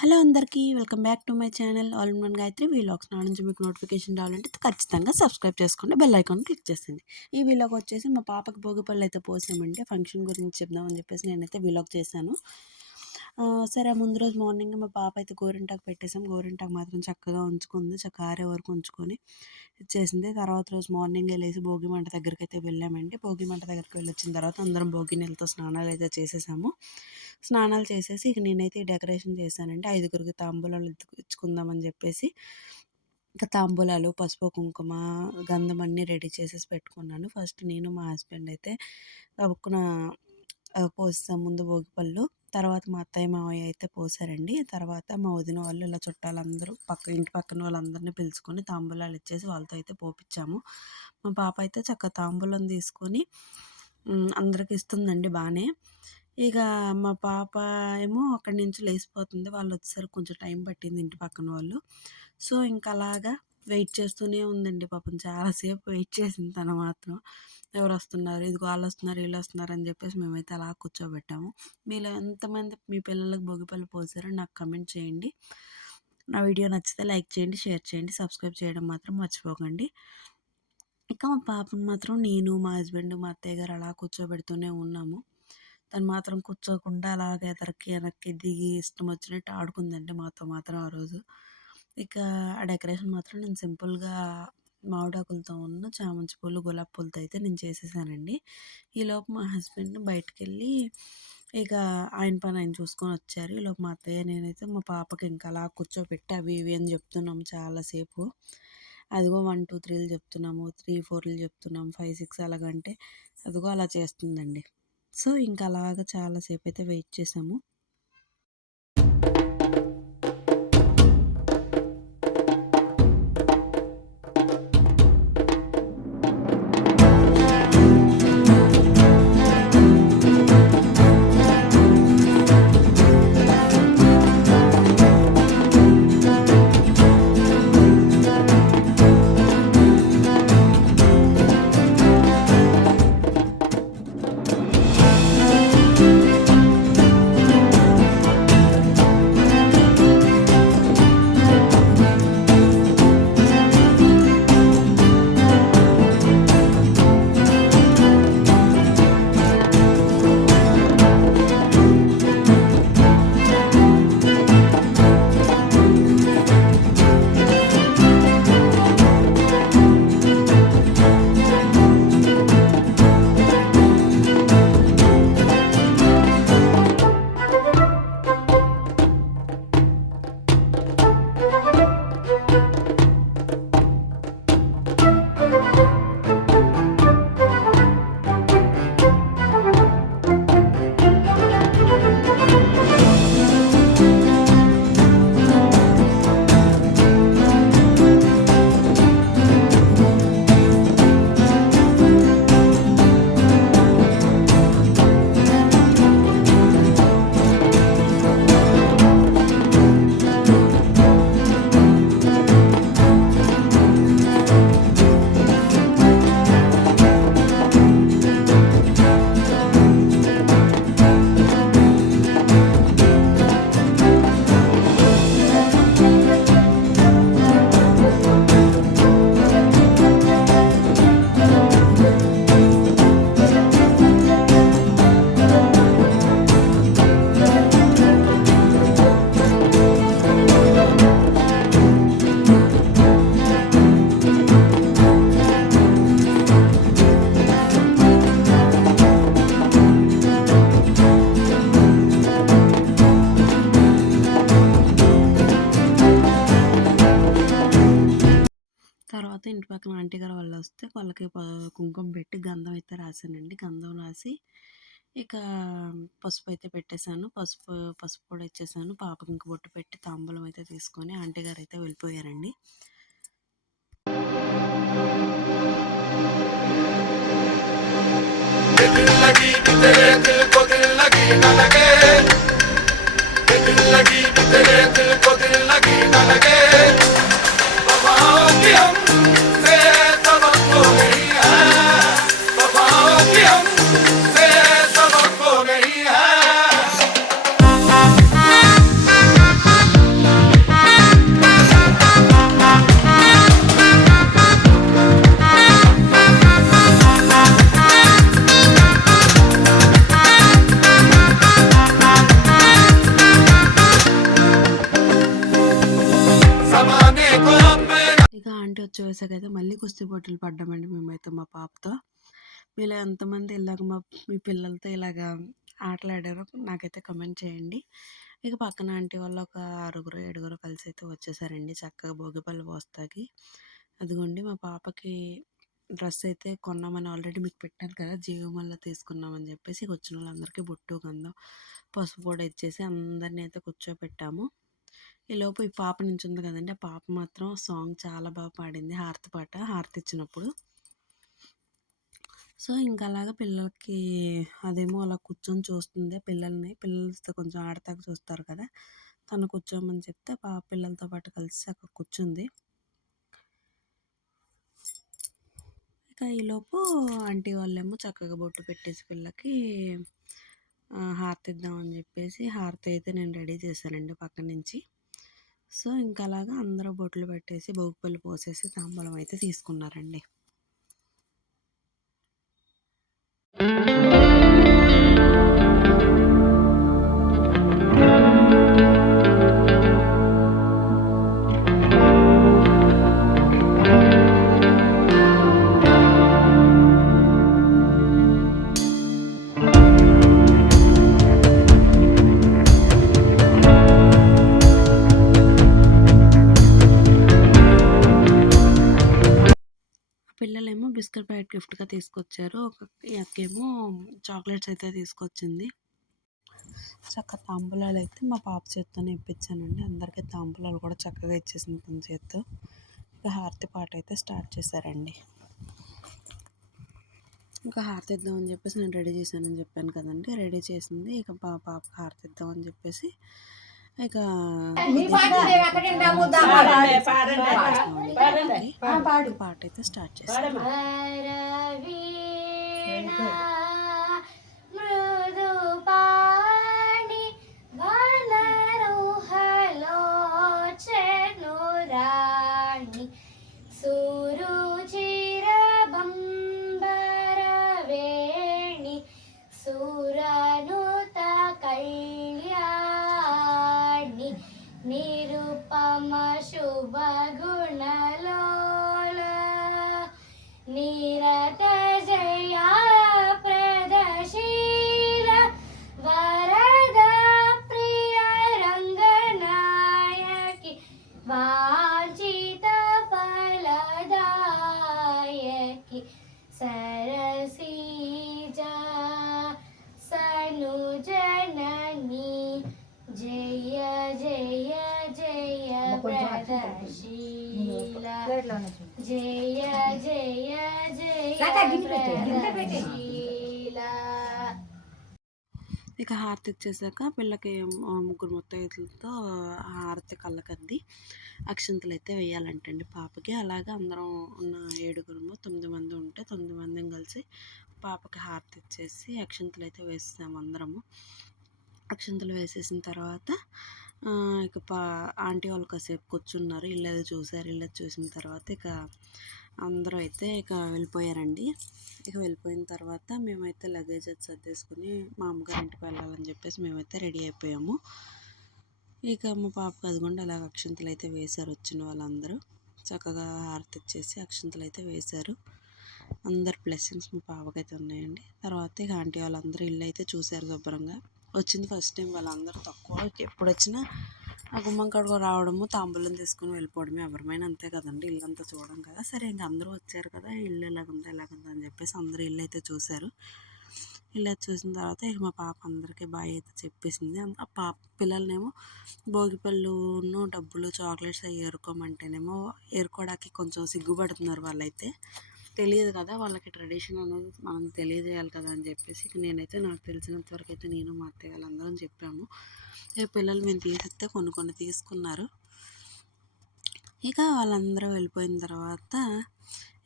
Hello అందరికీ welcome back to my channel all in one Gayatri vlogs. నా నుంచి మీకు నోటిఫికేషన్ రావాలంటే ఖచ్చితంగా సబ్స్క్రైబ్ చేసుకోండి, బెల్ ఐకాన్ క్లిక్ చేసింది. ఈ వీలాగ్ వచ్చేసి మా పాపకి భోగిపళ్ళు అయితే పోసామండి. ఫంక్షన్ గురించి చెప్దామని చెప్పేసి నేనైతే వీలాగ్ చేశాను. సరే ముందు రోజు మార్నింగ్ మా పాప అయితే గోరింటాకు పెట్టేసాం. గోరింటాకు మాత్రం చక్కగా ఉంచుకుంది, చక్కగా ఆరే వరకు ఉంచుకొని ఇచ్చేసింది. తర్వాత రోజు మార్నింగే లేసి భోగి మంట దగ్గరికి అయితే వెళ్ళామండి. భోగి మంట దగ్గరికి వెళ్ళొచ్చిన తర్వాత అందరం భోగి నీళ్ళతో స్నానాలు అయితే చేసేసాము. స్నానాలు చేసేసి ఇక నేనైతే ఈ డెకరేషన్ చేశానండి. 5గురికి తాంబూలాలు ఇచ్చుకుందామని చెప్పేసి ఇంకా తాంబూలాలు, పసుపు, కుంకుమ, గంధం అన్నీ రెడీ చేసేసి పెట్టుకున్నాను. ఫస్ట్ నేను మా హస్బెండ్ అయితే గబుక్కున పోసాం ముందు భోగిపళ్ళు. తర్వాత మా అత్తయ్య మావయ్య అయితే పోసారండి. తర్వాత మా వదిన వాళ్ళు ఇలా చుట్టాలందరూ ఇంటి పక్కన వాళ్ళందరినీ పిలుచుకొని తాంబూలాలు ఇచ్చేసి వాళ్ళతో అయితే పోపించాము. మా పాప అయితే చక్కగా తాంబూలం తీసుకొని అందరికి ఇస్తుందండి బాగానే. ఇక మా పాప ఏమో అక్కడి నుంచి లేచిపోతుంది. వాళ్ళు వచ్చేసరికి కొంచెం టైం పట్టింది ఇంటి పక్కన వాళ్ళు. సో ఇంకా అలాగా వెయిట్ చేస్తూనే ఉందండి. పాపం చాలాసేపు వెయిట్ చేసింది తను మాత్రం. ఎవరు వస్తున్నారు, ఇదిగో వాళ్ళు వస్తున్నారు, వీళ్ళు వస్తున్నారు అని చెప్పేసి మేమైతే అలా కూర్చోబెట్టాము. మీలో ఎంతమంది మీ పిల్లలకు భోగిపళ్ళు పోసారో నాకు కమెంట్ చేయండి. నా వీడియో నచ్చితే లైక్ చేయండి, షేర్ చేయండి, సబ్స్క్రైబ్ చేయడం మాత్రం మర్చిపోకండి. ఇక మా పాపను మాత్రం నేను, మా హస్బెండ్, మా అత్తయ్య గారు అలా కూర్చోబెడుతూనే ఉన్నాము. తను మాత్రం కూర్చోకుండా అలాగే ఎదరికి వెనక్కి దిగి ఇష్టం వచ్చినట్టు ఆడుకుందండి మాతో మాత్రం ఆ రోజు. ఇక ఆ డెకరేషన్ మాత్రం నేను సింపుల్గా మామిడాకులతో ఉన్న చామంతి పూలు, గులాబీ పూలతో అయితే నేను చేసేసానండి. ఈలోపు మా హస్బెండ్ బయటికి వెళ్ళి ఇక ఆయన పని ఆయన చూసుకొని వచ్చారు. ఈలోపు మా అత్తయ్య నేనైతే మా పాపకి ఇంకా అలా కూర్చోబెట్టి అవి ఇవి అని చెప్తున్నాము చాలాసేపు. అదిగో 1, 2, 3లు చెప్తున్నాము, 3, 4లు చెప్తున్నాము, 5, 6 అలాగంటే అదిగో అలా చేస్తుందండి. సో ఇంకా అలాగా చాలాసేపు అయితే వెయిట్ చేసాము. తర్వాత ఇంటి పక్కన ఆంటీ గారు వాళ్ళు వస్తే వాళ్ళకి కుంకుమ పెట్టి గంధం అయితే రాశానండి. గంధం రాసి ఇక పసుపు అయితే పెట్టేశాను. పసుపు కూడా ఇచ్చేసాను. పాపకి ఇంక బొట్టు పెట్టి తాంబూలం అయితే తీసుకొని ఆంటీ గారు అయితే వెళ్ళిపోయారండి. కూర్చోవేసాకైతే మళ్ళీ కుస్తీ పోటీలు పడ్డామండి మేమైతే మా పాపతో. మీలో ఎంతమంది ఇలాగ మీ పిల్లలతో ఇలాగా ఆటలాడారో నాకైతే కమెంట్ చేయండి. ఇక పక్కన ఆంటీ వాళ్ళు ఒక 6గురో, 7గురో కలిసి అయితే వచ్చేసారండి చక్కగా భోగిపళ్ళు పోస్తాకి. అదిగోండి మా పాపకి డ్రెస్ అయితే కొన్నామని ఆల్రెడీ మీకు పెట్టాను కదా, జీవమల్ల తీసుకున్నామని చెప్పేసి వచ్చిన వాళ్ళందరికీ బొట్టు, గంధం, పసుపు కూడా ఇచ్చేసి అందరిని అయితే కూర్చోపెట్టాము. ఈలోపు ఈ పాప నించుంది కదండి, ఆ పాప మాత్రం సాంగ్ చాలా బాగా పాడింది, హారతి పాట, హారతి ఇచ్చినప్పుడు. సో ఇంకా అలాగా పిల్లలకి అదేమో అలా కూర్చొని చూస్తుంది పిల్లలతో కొంచెం ఆడతాక చూస్తారు కదా, తను కూర్చోమని చెప్తే పిల్లలతో పాటు కలిసి అక్కడ కూర్చుంది. ఇక ఈలోపు ఆంటీ వాళ్ళేమో చక్కగా బొట్టు పెట్టేసి పిల్లకి హారతి ఇద్దామని చెప్పేసి హారతి అయితే నేను రెడీ చేశానండి పక్క నుంచి. సో ఇంకా అలాగా అందరూ బొట్లు పెట్టేసి భోగిపళ్ళు పోసేసి తాంబూలం అయితే తీసుకున్నారండి. పిల్లలేమో బిస్కెట్ ప్యాకెట్ గిఫ్ట్గా తీసుకొచ్చారు, ఈ అక్కేమో చాక్లెట్స్ అయితే తీసుకొచ్చింది. చక్కగా తాంబూలాలు అయితే మా పాప చేత్తోనే ఇప్పించానండి, అందరికీ తాంబూలాలు కూడా చక్కగా ఇచ్చేసింది తన చేత్తో. ఇక హారతి పాట అయితే స్టార్ట్ చేశారండి. ఇంకా హారతి ఇద్దామని చెప్పేసి నేను రెడీ చేశానని చెప్పాను కదండి, రెడీ చేసింది. ఇక పాపకి హారతి ఇద్దామని చెప్పేసి ఇక పాట అయితే స్టార్ట్ చేశాను. నిరుపమ శుభగుణలోల నిరత జయా ప్రదశీల వరద ప్రియ రంగనాయకి వాంఛిత ఫలదాయకి సరసీజా సనుజనని జయ జయ జయ ప్రదశీల జయ జయ జయ ప్రదశీల. ఇక హారతి ఇచ్చేసాక పిల్లకి ముగ్గురు ముత్తైదులతో హారతి కళ్ళకద్ది అక్షంతలు అయితే వేయాలంటండి పాపకి. అలాగే అందరం ఉన్న 7గురు 9 మంది ఉంటే 9 మందిని కలిసి పాపకి హారతి ఇచ్చేసి అక్షంతలు అయితే వేస్తాము అందరము. అక్షంతలు వేసేసిన తర్వాత ఇక ఆంటీ వాళ్ళు కాసేపు కూర్చున్నారు, ఇల్లు చూసారు. ఇల్లు చూసిన తర్వాత ఇక అందరూ అయితే ఇక వెళ్ళిపోయారండి. ఇక వెళ్ళిపోయిన తర్వాత మేమైతే లగేజ్ అది సర్దేసుకుని మా అమ్మగారి ఇంటికి వెళ్ళాలని చెప్పేసి మేమైతే రెడీ అయిపోయాము. ఇక మా పాపకు అదిగోండి అలాగ అక్షంతలు అయితే వేశారు. వచ్చిన వాళ్ళందరూ చక్కగా హారతి ఇచ్చేసి అక్షంతలు అయితే వేశారు. అందరు బ్లెస్సింగ్స్ మా పాపకైతే ఉన్నాయండి. తర్వాత ఇక ఆంటీ వాళ్ళందరూ ఇల్లు అయితే చూశారు శుభ్రంగా. వచ్చింది ఫస్ట్ టైం, వాళ్ళందరూ తక్కువ. ఎప్పుడు వచ్చినా ఆ గుమ్మం కాడకు రావడము, తాంబూలం తీసుకుని వెళ్ళిపోవడమే, ఎవరిమైనా అంతే కదండి, ఇల్లంతా చూడడం కదా. సరే ఇంక అందరూ వచ్చారు కదా, ఇల్లు ఎలాగుందా అని చెప్పేసి అందరూ ఇల్లు అయితే చూశారు. ఇల్లు అయితే చూసిన తర్వాత ఇక మా పాప అందరికీ బాయ్ అయితే చెప్పేసింది. ఆ పిల్లలనేమో భోగిపళ్ళును డబ్బులు చాక్లెట్స్ అవి ఏరుకోమంటేనేమో ఏరుకోవడానికి కొంచెం సిగ్గుపడుతున్నారు వాళ్ళైతే. తెలియదు కదా వాళ్ళకి, ట్రెడిషన్ అనేది మనం తెలియజేయాలి కదా అని చెప్పేసి ఇక నేనైతే నాకు తెలిసినంత వరకు అయితే నేను మా అత్తయ్య వాళ్ళందరం చెప్పాము. ఇక పిల్లలు మేము తీసిస్తే కొన్ని తీసుకున్నారు. ఇక వాళ్ళందరూ వెళ్ళిపోయిన తర్వాత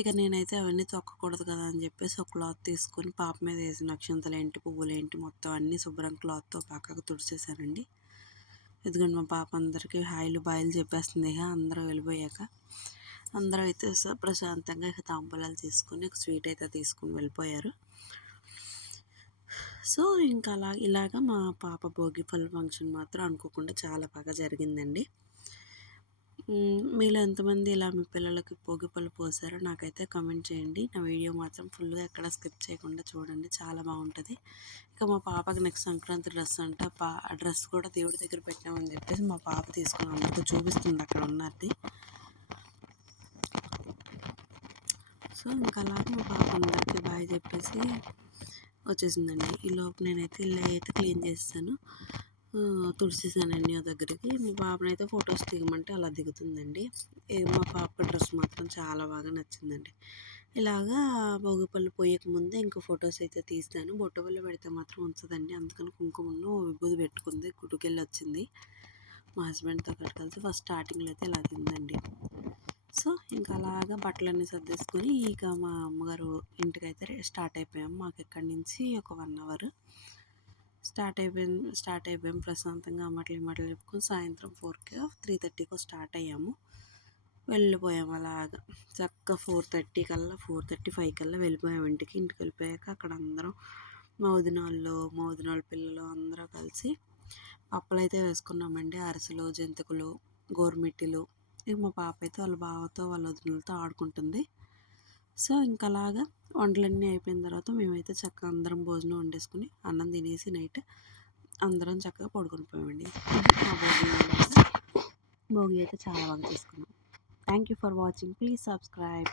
ఇక నేనైతే అవన్నీ తొక్కకూడదు కదా అని చెప్పేసి ఒక క్లాత్ తీసుకొని పాప మీద వేసిన అక్షంతలు ఏంటి, పువ్వులు ఏంటి, మొత్తం అన్నీ శుభ్రం క్లాత్తో పక్కకు తుడిచేసానండి. ఎందుకంటే మా పాప అందరికీ హాయిలు బాయిలు చెప్పేస్తుంది. ఇక అందరూ వెళ్ళిపోయాక అందరూ అయితే ప్రశాంతంగా ఇక తాంబూలాలు తీసుకొని ఒక స్వీట్ అయితే తీసుకుని వెళ్ళిపోయారు. సో ఇంకా ఇలాగా మా పాప భోగిపళ్ళు ఫంక్షన్ మాత్రం అనుకోకుండా చాలా బాగా జరిగిందండి. మీలో ఎంతమంది ఇలా మీ పిల్లలకి భోగి పళ్ళు పోసారో నాకైతే కామెంట్ చేయండి. నా వీడియో మాత్రం ఫుల్గా ఎక్కడ స్కిప్ చేయకుండా చూడండి, చాలా బాగుంటుంది. ఇక మా పాపకి నెక్స్ట్ సంక్రాంతి డ్రెస్ అంట, ఆ డ్రెస్ కూడా దేవుడి దగ్గర పెట్టామని చెప్పేసి మా పాప తీసుకుని అందరికీ చూపిస్తుంది అక్కడ ఉన్నది. సో ఇంకా అలాగే మా పాప అందరికీ బాయ్ చెప్పేసి వచ్చేసిందండి. ఈలోపు నేనైతే ఇల్లు అయితే క్లీన్ చేస్తాను, తుడిచేసానండి ఆ దగ్గరికి. మా పాపనైతే ఫొటోస్ దిగమంటే అలా దిగుతుందండి. మా పాప డ్రెస్ మాత్రం చాలా బాగా నచ్చిందండి. ఇలాగా భోగిపళ్ళు పోయక ముందే ఇంకో ఫొటోస్ అయితే తీస్తాను. బొట్టు బిళ్ళ పెడితే మాత్రం ఉంచదండి, అందుకని కుంకుమను విభూది పెట్టుకుంది, గుడికెళ్ళి వచ్చింది మా హస్బెండ్తో కలిసి. ఫస్ట్ స్టార్టింగ్లో అయితే ఇలా తిందండి. సో ఇంకా అలాగా బట్టలన్నీ సర్దేసుకొని ఇక మా అమ్మగారు ఇంటికైతే స్టార్ట్ అయిపోయాం. మాకు ఇక్కడి నుంచి ఒక 1 అవర్ స్టార్ట్ అయిపోయాం ప్రశాంతంగా మాటలు చెప్పుకొని. సాయంత్రం 3:30కో స్టార్ట్ అయ్యాము, వెళ్ళిపోయాము. అలాగా చక్కగా 4:35 కల్లా వెళ్ళిపోయాము ఇంటికి వెళ్ళిపోయాక అక్కడ అందరం మా వదిన పిల్లలు అందరూ కలిసి పప్పలైతే వేసుకున్నామండి. అరిసెలు, జంతికలు, గోరుమిట్టిలు. ఇక మా పాప అయితే వాళ్ళ బావతో వాళ్ళ వదినలతో ఆడుకుంటుంది. సో ఇంకా అలాగా వంటలన్నీ అయిపోయిన తర్వాత మేమైతే చక్కగా అందరం భోజనం వండేసుకుని అన్నం తినేసి నైట్ అందరం చక్కగా పడుకొని పోయామండి. మా భోగి అయితే చాలా బాగా చేసుకున్నాం. Thank you for watching. Please subscribe.